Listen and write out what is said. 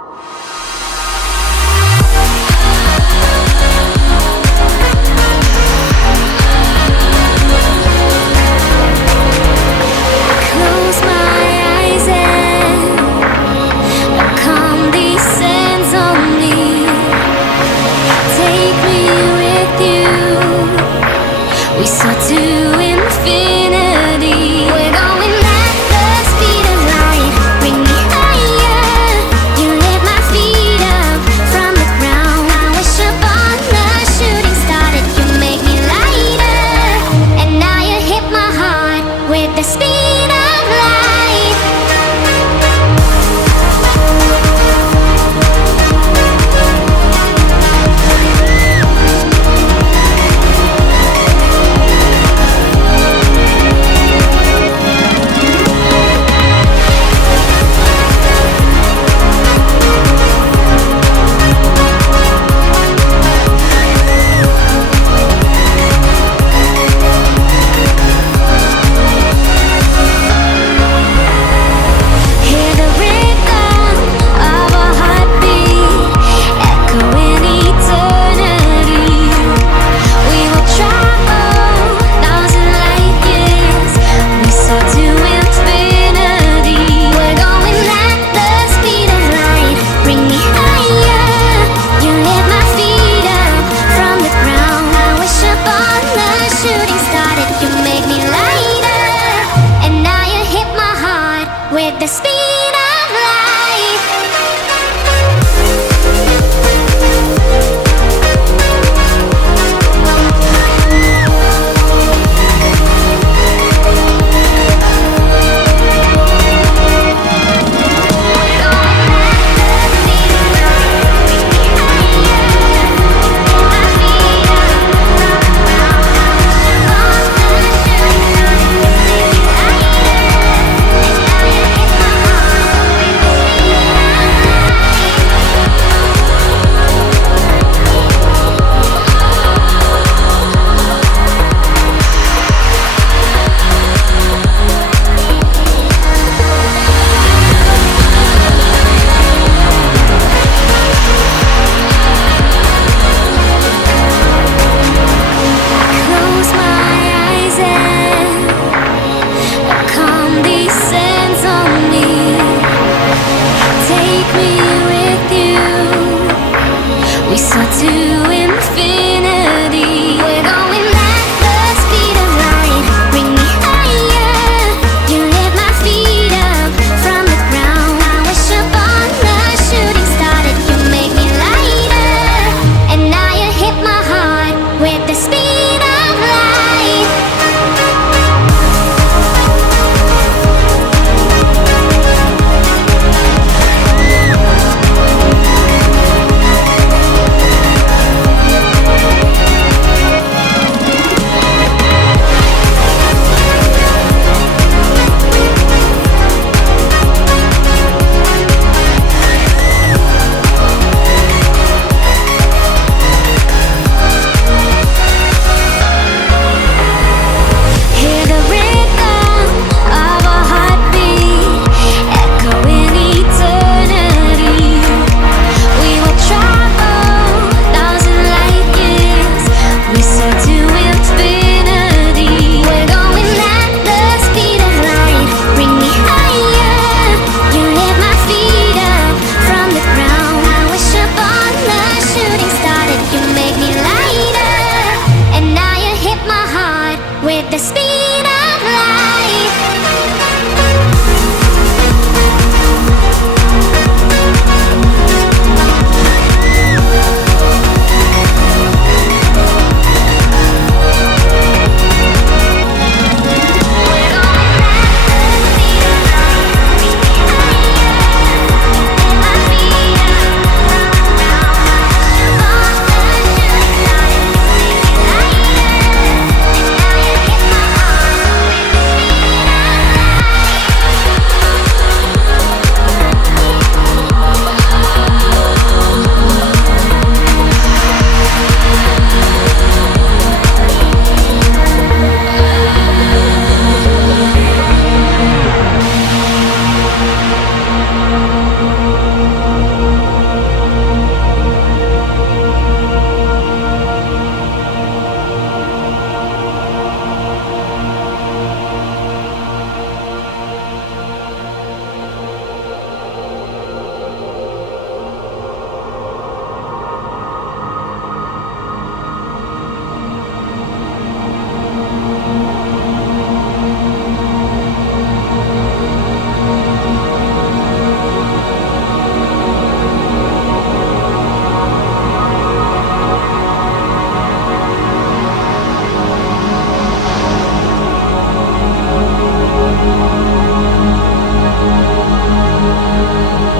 Close my eyes and a calm descends on me. Take me with you. We soar to infinity. We're going at the speed of light. Bring me higher. You lift my feet up from the ground. I wish upon the shooting star that you make me lighter. And now you hit my heart with the speed of light. Hear the rhythm of a heartbeat echoing eternity. We will travel thousand light years. We soar to infinity. We're going at the speed of light. Bring me higher. You lift my feet up from the ground. I wish upon the shooting star that you make me lighter. And now you hit my heart with the speed of light. Close my eyes and a calm descends on me. Take me with you. We soar to